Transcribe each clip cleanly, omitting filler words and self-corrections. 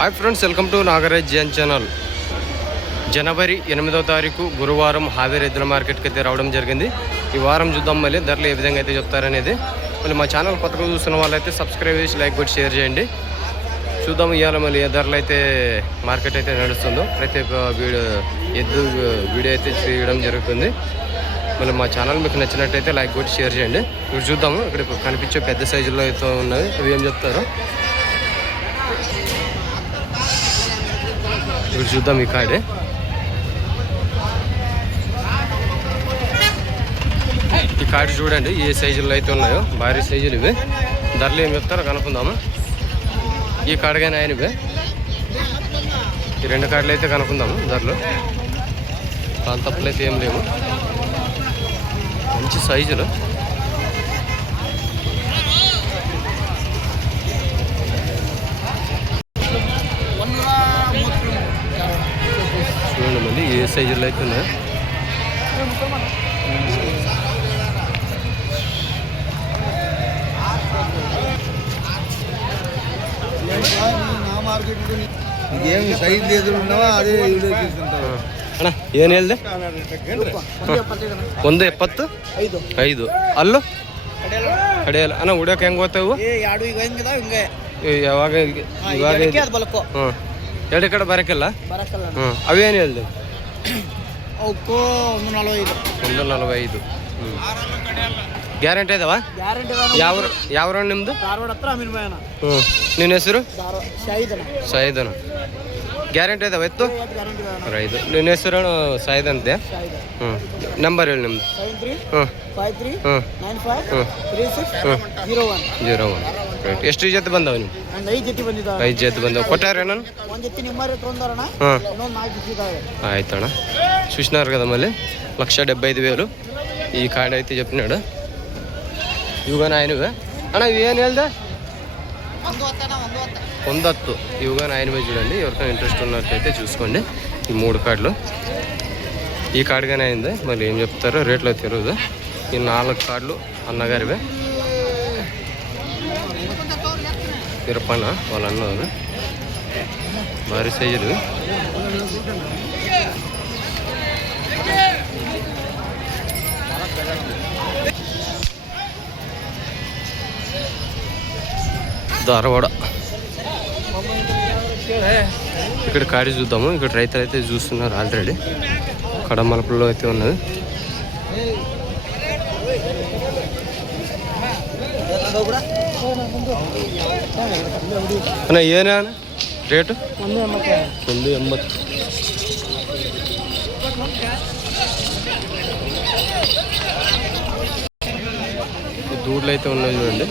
Hi friends, welcome to Nagaraj Jain channel. జనవరి 8వ తారీఖు గురువారం హావేరి ఎద్దుల మార్కెట్కి అయితే రావడం జరిగింది. ఈ వారం చూద్దాం మళ్ళీ ధరలు ఏ విధంగా అయితే చెప్తారనేది. మళ్ళీ మా ఛానల్ కొత్తగా చూస్తున్న వాళ్ళైతే సబ్స్క్రైబ్ చేసి లైక్ కొట్టి షేర్ చేయండి. చూద్దాం ఇవాళ మళ్ళీ ఏ ధరలు అయితే మార్కెట్ అయితే నడుస్తుందో ప్రతి ఒక్క వీడియో అయితే చేయడం జరుగుతుంది. మళ్ళీ మా ఛానల్ మీకు నచ్చినట్టయితే లైక్ కొట్టి షేర్ చేయండి. ఇప్పుడు చూద్దాము ఇక్కడ కనిపించే పెద్ద సైజుల్లో అయితే ఉన్నది, అవి ఏం చెప్తారో ఇప్పుడు చూద్దాం. ఈ కాడే ఈ కార్డు చూడండి ఏ సైజుల్లో అయితే ఉన్నాయో, భారీ సైజులు ఇవి. ధరలు ఏం చెప్తారో కనుక్కుందాము. ఈ కాడగానే ఆయన ఇవే, ఈ రెండు కార్డులు అయితే కనుక్కుందాము ధరలు. తప్పులు అయితే ఏం లేవు, మంచి సైజులు. చూడండి మళ్ళీ ఏ సైజుల్లో అయితే ఉన్నాయో. ಅಣ್ಣ ಏನು ಹೇಳಿದೆ? 175 ಅಲ್ಲೋ ಕಡೆಯಲ್ಲ ಅಣ್ಣ. ಉಡೋಕೆ ಹೆಂಗೆ ಗೊತ್ತಾವು? ಯಾವಾಗ ಇವಾಗ ಹ್ಞೂ ಎರಡು ಕಡೆ ಬರೋಕ್ಕಿಲ್ಲ. ಅವೇನು ಹೇಳಿದೆ? 145. ಗ್ಯಾರಂಟಿ ಇದಾವ? ಯಾವ ನಿಮ್ಮದು? ಹ್ಞೂ. ನಿನ್ನ ಹೆಸರು? ಸಾಯಿದನ. ಗ್ಯಾರಂಟಿ ಇದಾವ ಎತ್ತು? 5. ನಿನ್ನ ಹೆಸರು ಸಾಯಿದ್ ಅಂತೆ? ಹ್ಞೂ. ನಂಬರ್ ಹೇಳಿ ನಿಮ್ದು. ಹ್ಞೂ ಹ್ಞೂ ಹ್ಞೂ 01. ರೈಟ್. ಎಷ್ಟು ಜೊತೆ ಬಂದವ ನೀವು? 5 ಜೊತೆ ಬಂದವ. ಕೊಟ್ಟಾರ ನಾನು? ಹಾಂ ಆಯ್ತಣ್ಣ. చూసినారు కదా మళ్ళీ 175,000 ఈ కార్డు అయితే చెప్పినాడు. ఇవిగానే ఆయనవే అన్న. ఇవి ఏం వెళ్దా? 110. ఇవిగానే ఆయనవే చూడండి. ఎవరికైనా ఇంట్రెస్ట్ ఉన్నట్లయితే చూసుకోండి. ఈ 3 కార్డులు. ఈ కార్డుగానే అయింది. మళ్ళీ ఏం చెప్తారో రేట్లో తెలియదు. ఈ 4 కార్డులు అన్నగారివే. తిరుపన్న వాళ్ళ అన్నవారు, భారీ సైజులు. ధారవాడ. ఇక్కడ కాడి చూద్దాము. ఇక్కడ రైతులు అయితే చూస్తున్నారు ఆల్రెడీ. కడమలపుల్లో అయితే ఉన్నది. అన్న ఏనా రేటు? 180. దూడ్లు అయితే ఉన్నాయి చూడండి.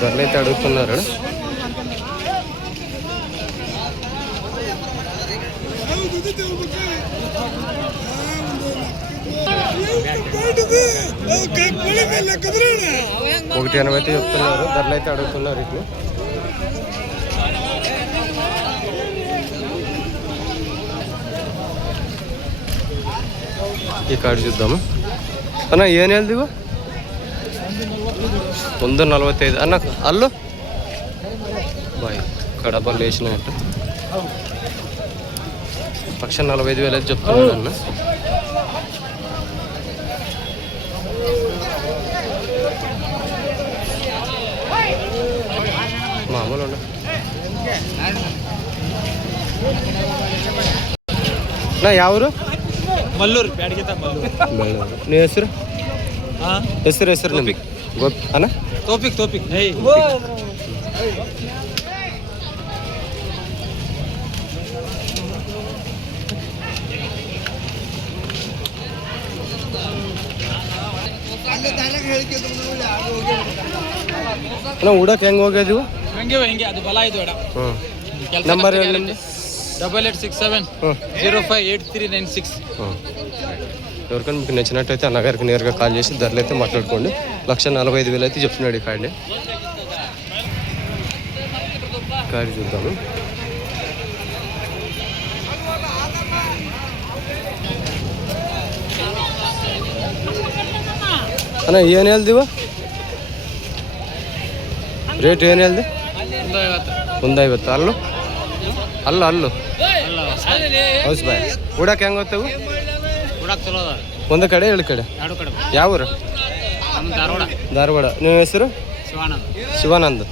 ధరలు అయితే అడుగుతున్నారు. ఒకటి 80 అయితే చెప్తున్నారు. ధరలు అయితే అడుగుతున్నారు. ఇట్లు ఈ కార్డు చూద్దాము. అన్న ఏం వెళ్ది? 145 అన్న. అల్లు బాయ్ కడపలు వేసినట్టు 145,000 అయితే చెప్తున్నాడు అన్న. మామూలు నా ఎవరు? మల్లూరు. నీ ಹೆಸರು? ಹೆಸರು ನಿಮಗೆ ಗೊತ್ತು ಅಣ್ಣ? ತೋಪಿಕ್. ಉಡಕ್ಕೆ ಹೆಂಗೆ ಹೋಗ್ಯದಿವು? ಹೆಂಗೆ ಅದು ಬಲ ಇದು. ನಂಬರ್ ಹೇಳಿ. 8867 058396. ఎవరికైనా మీకు నచ్చినట్టయితే అన్నగారికి నేరుగా కాల్ చేసి ధరలు అయితే మాట్లాడుకోండి. 145,000 అయితే చెప్తున్నాడు ఈ కార్డు. కార్డు చూద్దాము. ಅಣ್ಣ ಏನು ಹೇಳ್ದಿವ ರೇಟ್? ಏನು ಹೇಳ್ದೆ? 150. ಅಲ್ಲು ಅಲ್ಲು ಹೌಸ್ ಬಾಯ್ ಉಡಕ್ಕೆ ಹೆಂಗೆ ಗೊತ್ತವು? ಒಂದು ಕಡೆ 2 ಕಡೆ ಯಾವ ಊರು? ಧಾರವಾಡ. ನಿಮ್ಮ ಹೆಸರು? ಶಿವಾನಂದ್.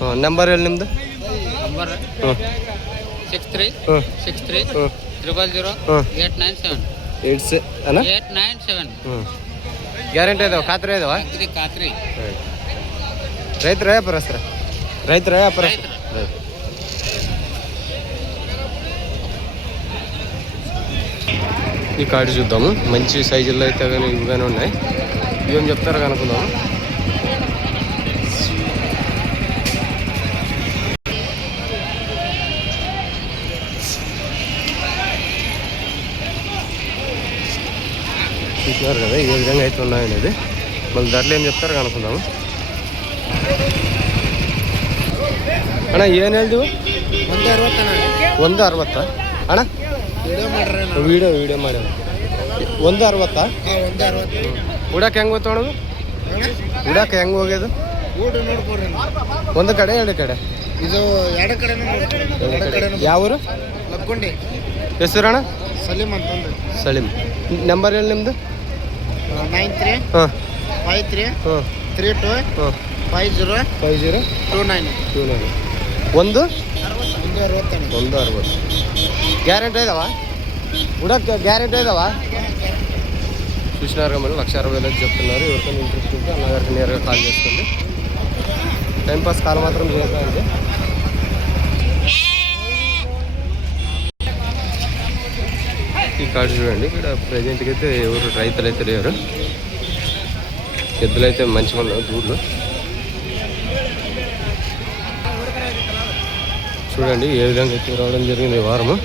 ಹಾಂ, ನಂಬರ್ ಹೇಳಿ ನಿಮ್ಮದು? ಹ್ಞೂ 63 000 897 ಅಲ್ಲ 897. ಹ್ಞೂ, ಗ್ಯಾರಂಟಿ ಇದಾವೆ? ಖಾತ್ರಿ ಇದಾವ? ಖಾತ್ರಿ. ರೈತರ ವ್ಯಾಪಾರಸ್ತ್ರ? ರೈತರ వ్యాపార ఈ కాడి చూద్దాము. మంచి సైజుల్లో అయితే కానీ ఇవిగానే ఉన్నాయి. ఇవేం చెప్తారో కనుక్కుందాము. చూస్తున్నారు కదా ఏ విధంగా అయితే ఉన్నాయనేది. మళ్ళీ ధరలు ఏం చెప్తారో కనుక్కుందాము. ಅಣ್ಣ ಏನು ಹೇಳ್ದೀವಿ? 160 ಅಣ್ಣ? ವಿಡಿಯೋ ಮಾಡ್ಯಾವ. 160? ಉಡಕ್ಕೆ ಹೆಂಗೆ ಗೊತ್ತೋಣದು? ಉಡಕ್ಕೆ ಹೆಂಗೆ ಹೋಗ್ಯದು? ಒಂದು ಕಡೆ 2 ಕಡೆ? ಇದು 2 ಕಡೆ. ಯಾವ ಊರು? ಲಕ್ಕೊಂಡಿ. ಹೆಸರು ಅಣ್ಣ? ಸಲೀಮ್ ಅಂತಂದು. ಸಲೀಮ್. ನಂಬರ್ ಹೇಳಿ ನಿಮ್ಮದು? 93 ಹಾಂ 53 ಹಾಂ 32 ಹಾಂ 50 29. 160. గ్యారెంటీ ఇదావా? ఉడక గ్యారెంటీ ఇదావా? చూసినారు మళ్ళీ 1,60,000 చెప్తున్నారు. ఎవరికైనా ఇంట్రెస్ట్ ఉంటే అన్నగారికి నేరుగా కాల్ చేసుకోండి. టైంపాస్ కాల్ మాత్రం చేయకండి. ఈ కార్డు చూడండి. ఇక్కడ ప్రజెంట్కి అయితే ఎవరు రైతులు అయితే లేరు. ఎద్దులు అయితే మంచిగా ఉన్నాయి దూర్లు. చూడండి ఏ విధంగా అయితే రావడం జరిగింది ఈ వారము.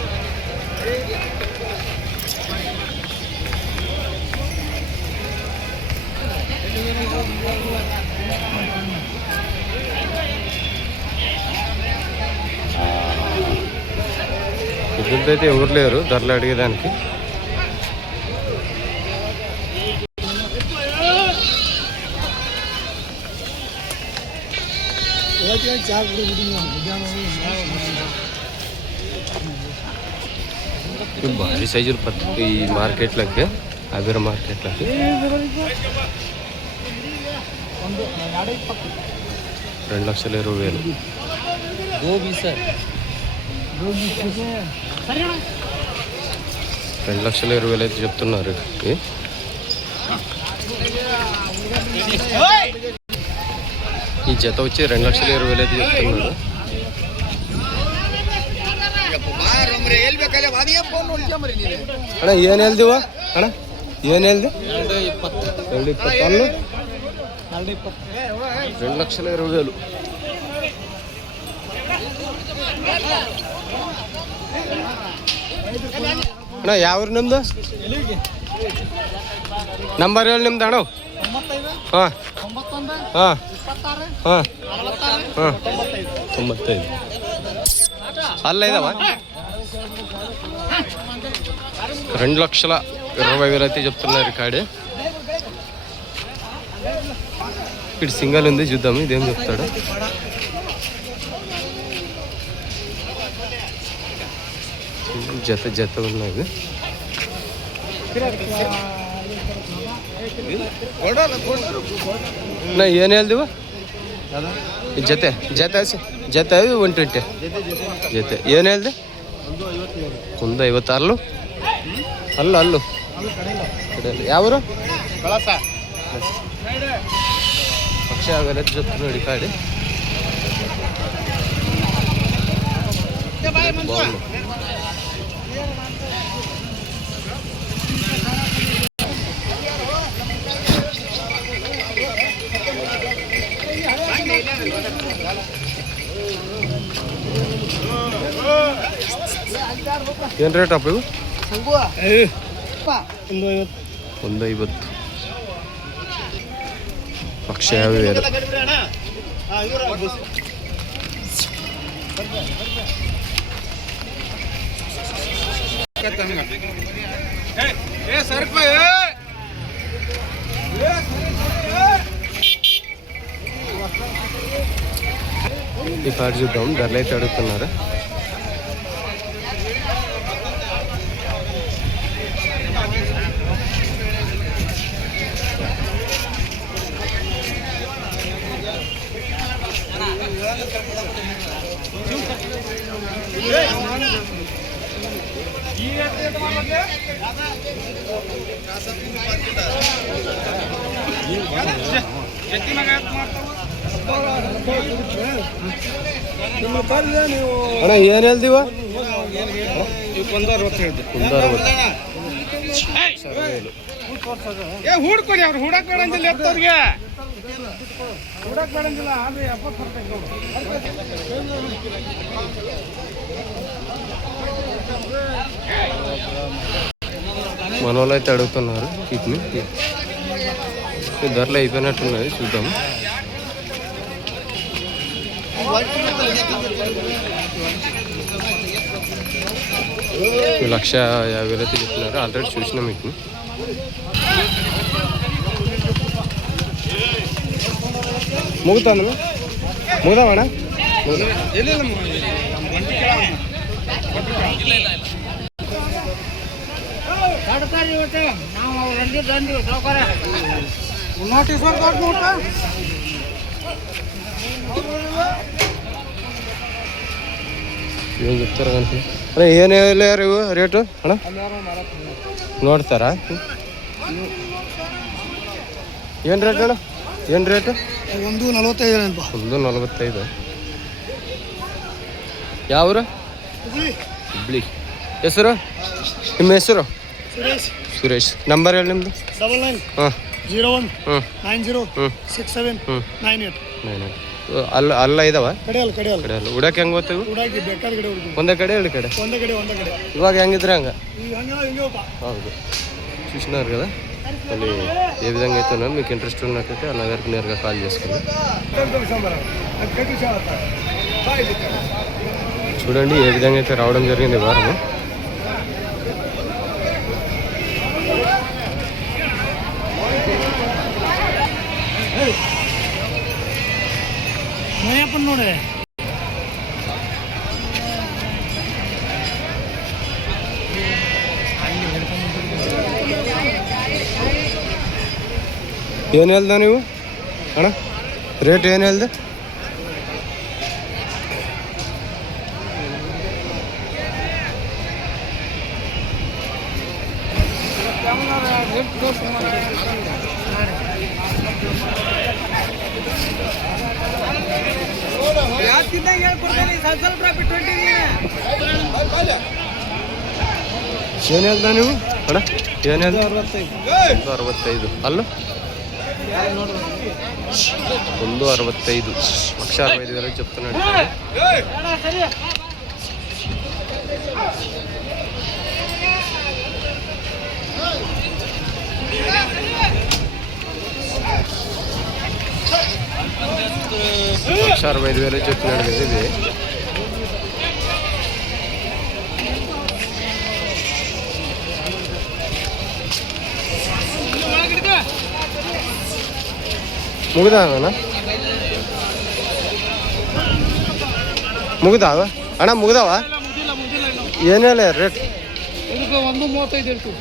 ఇద్దరితో అయితే ఎవరు లేరు ధరలు అడిగేదానికి. భారీ సైజులు ఈ మార్కెట్లకి, అబిర మార్కెట్లకి 2,20,000. గోబీ సార్ 2,20,000 అయితే చెప్తున్నారు. ఈ జత వచ్చి 2,20,000 అయితే చెప్తున్నారు. ಅಣ್ಣ ಏನು ಹೇಳ್ದೀವ? ಅಣ್ಣ ಏನು ಹೇಳ್ದೆ? 220 ಅಲ್ಲು 2,20,000. ಅಣ್ಣ ಯಾವ ಊರು ನಿಮ್ದು? ನಂಬರ್ ಹೇಳಿ ನಿಮ್ದು ಅಣ್ಣ. ಹಾಂ ಹಾಂ ಹಾಂ ಹಾಂ 95 ಅಲ್ಲ ಇದಾವ? 2,20,000 అయితే చెప్తున్నారు కాడే. ఇక్కడ సింగల్ ఉంది, చూద్దాము ఇదేం చెప్తాడు. జత ఉన్నది. ಏನು ಹೇಳ್ದೀವ? ಜತೆ 120 ಜತೆ. ಏನು ಹೇಳ್ದೆ? 150 ಅಲ್ಲು ಯಾವರು? ಪಕ್ಷ ಅವೆಲ್ಲ ಜೊತೆ ನೋಡಿ ಕಾಡಿ. ಏನು ರೇಟ್ ಅಪ್ಪ ಇವು? 150. 1,50,000. ఈ కార్డు చూద్దాం, ధరలు అయితే అడుగుతున్నారు. ಅಣ್ಣ ಏನು ಹೇಳ್ತೀವ? 160. ಹೂಡ್ಕೊಡಿ, ಅವ್ರು ಹೂಡಕ್ ಬೇಡಂದಿಲ್ಲ, ಎತ್ತವ್ರಿಗೆ ಹೂಡಕ್ ಬೇಡಂದಿಲ್ಲ. ಆದ್ರೆ 70 మన వాళ్ళు అయితే అడుగుతున్నారు వీటిని. ధరలు అయిపోయినట్టున్నది, చూద్దాం. లక్ష 50,000 అయితే చెప్తున్నారు. ఆల్రెడీ చూసినాం వీటిని. ముగుతాను ముగుదామా? ನೋಟಿಸ್ ఏం చెప్తారు కానీ అరే ఏం వెళ్ళారు రేటు అಣ್ಣ ನೋಡ್ತಾರಾ? ಏನು ರೇಟ್ ಅಣ್ಣ? ಏನು ರೇಟು? 145. 145. ಯಾವೂರು? ಹುಬ್ಳಿ. ಹೆಸರು? ನಿಮ್ಮ ಹೆಸರು? ಸುರೇಶ್. ನಂಬರ್ ಹೇಳಿ ನಿಮ್ಮದು? 99 ಹಾಂ 01 ಹ್ಞೂ 90 ಹ್ಞೂ 67 ಹ್ಞೂ 98. ಅಲ್ಲ ಇದಾವ ಕಡೆಯಲ್ಲ ಕಡೆ ಅಲ್ಲ ಉಡಕ್ಕೆ ಹೆಂಗೆ ಗೊತ್ತೇವು? ಉಡಾಕಿ ಬೇಕಾದ ಕಡೆ ಹುಡುಗಿ ಒಂದೇ ಕಡೆ ಎರಡು ಕಡೆ ಒಂದೇ ಕಡೆ ಇವಾಗ ಹೆಂಗಿದ್ರೆ ಹಂಗೆ ಈಗ ಹಿಂಗಪ್ಪ. అవును చూసినారు కదా. మళ్ళీ ఏ విధంగా అయితే ఉన్నారో మీకు ఇంట్రెస్ట్ ఉన్నట్టయితే అన్న గారికి నేరుగా కాల్ చేసుకోండి. చూడండి ఏ విధంగా అయితే రావడం జరిగింది వారము. ನೋಡಿ ಏನು ಹೇಳ್ದ ನೀವು ಅಣ್ಣ? ರೇಟ್ ಏನು ಹೇಳ್ದೆ? ಏನು ಹೇಳ್ದ ನೀವು ಅಣ್ಣ? ಏನು ಹೇಳ್ದ? 165. ಅಲ್ಲ 165. 165,000 చెప్తున్నాడు. లక్ష 65,000 చెప్తున్నాడు కదా ఇది. ಮುಗಿದಾವಣ್ಣ? ಮುಗಿದಾವ ಅಣ್ಣ? ಮುಗಿದಾವ? ಏನೇಳ ರೇಟ್? 135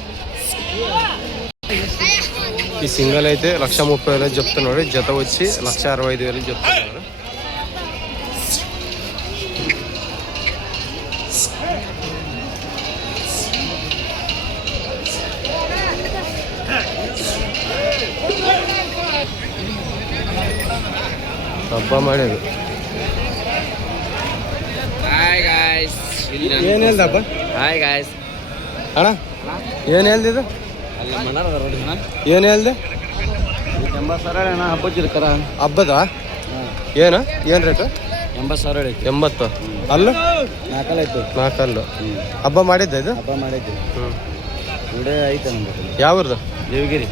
ఈ సింగల్ అయితే 130,000 చెప్తున్నాడు. జత వచ్చి 165,000 చెప్తున్నారు. ಹಬ್ಬ ಮಾಡೋದು. Hi guys. ಏನು ಹೇಳ್ದಪ್ಪ? Hi guys. ಅಣ್ಣ ಏನು ಹೇಳ್ದಿದ್ದು? ಏನು ಹೇಳ್ದೆ? 80,000 ಅಣ್ಣ. ಹಬ್ಬಕ್ಕಿರ್ತಾರ ಹಬ್ಬದ ಏನು ರೇಟು? 80,000 ಐತಿ. 80. ಅಲ್ಲು 4 ಆಯ್ತು. 4 ಹಬ್ಬ ಮಾಡಿದ್ದ ಇದು? ಹಬ್ಬ ಮಾಡಿದ್ವಿ. ಹ್ಞೂ ವಿಡಿಯೋ ಐತೆ ನಮ್ದು. ಯಾವ್ದು? ದೇವಗಿರಿ.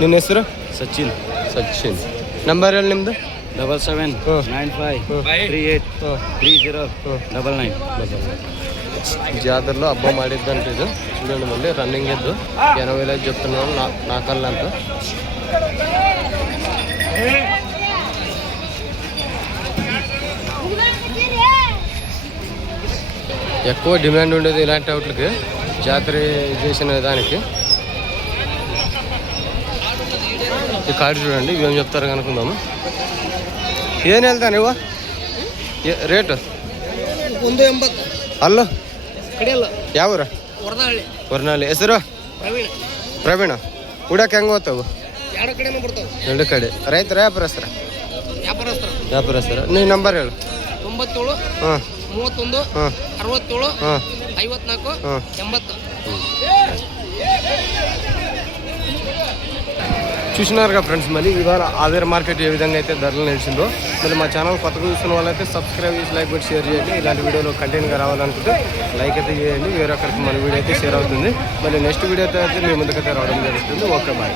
ನಿನ್ನ ಹೆಸರು? ಸಚಿನ್. ನಂಬರ್ ಹೇಳಿ ನಿಮ್ಮದು? 77 95 38 30 99. జాతరలో హబ్బ ಮಾಡಿದ್ದಂటే ಇದು చూడండి. మళ్ళీ రన్నింగ్ ఎద్దు 80,000 చెప్తున్నాను. 4 ಅಂತ. ఎక్కువ డిమాండ్ ఉండేది ఇలాంటి అవుట్లకి జాతర చేసిన దానికి. ఈ కార్డు చూడండి, ఇవేం చెప్తారు కనుక్కుందాము. ಏನು ಹೇಳ್ತಾ ನೀವು ರೇಟು? 180 ಅಲ್ಲ ಕಡೆಯಲ್ಲ ಯಾವೂರ? ಹೊರದಾಳಿ ಹೊರನಾಳಿ. ಹೆಸರು? ಪ್ರವೀಣ್. ಪ್ರವೀಣ. ಉಡಕ್ಕೆ ಹೆಂಗೆ ಹೋಗ್ತಾವು? ಎರಡು ಕಡೆನೂ ಬರ್ತಾವೆ. ಎರಡು ಕಡೆ. ರೈತರ ವ್ಯಾಪಾರಸ್ಥರ? ವ್ಯಾಪಾರಸ್ಥರ. ವ್ಯಾಪಾರಸ್ಥರ. ನೀವು ನಂಬರ್ ಹೇಳು. 97 ಹಾಂ 31 ಹಾಂ 67 ಹಾಂ 54 ಹಾಂ 80. చూసినారుగా ఫ్రెండ్స్, మళ్ళీ ఇవాళ ఆవేర్ మార్కెట్ ఏ విధంగా అయితే ధరలు నిలిచిందో. మళ్ళీ మా ఛానల్ కొత్తగా చూస్తున్న వాళ్ళైతే సబ్స్క్రైబ్ చేసి లైక్ కొట్టి షేర్ చేయండి. ఇలాంటి వీడియోలో కంటెంట్గా రావాలనుకుంటే లైక్ అయితే చేయండి. వేరొకరికి మన వీడియో అయితే షేర్ అవుతుంది. మళ్ళీ నెక్స్ట్ వీడియోతో అయితే మీ ముందుకైతే రావడం జరుగుతుంది. Okay bye.